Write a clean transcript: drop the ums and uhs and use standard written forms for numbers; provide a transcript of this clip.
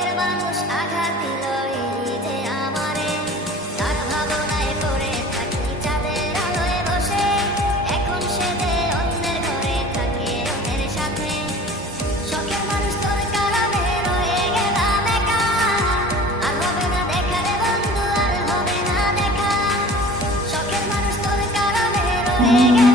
শখের মানুষ আঘাত দিল এই যে আমারে, তার ভাবনায় পড়ে থাকি চাঁদের আলোয় বসে, এখন সে যে অন্যের ঘরে থাকে অন্যের সাথে। শখের মানুষ তোর কারণে রয়ে গেলাম একা, আর হবে না দেখা রে বন্ধু, আর হবে না দেখা। শখের মানুষ তোর কারণে রয়ে গেলাম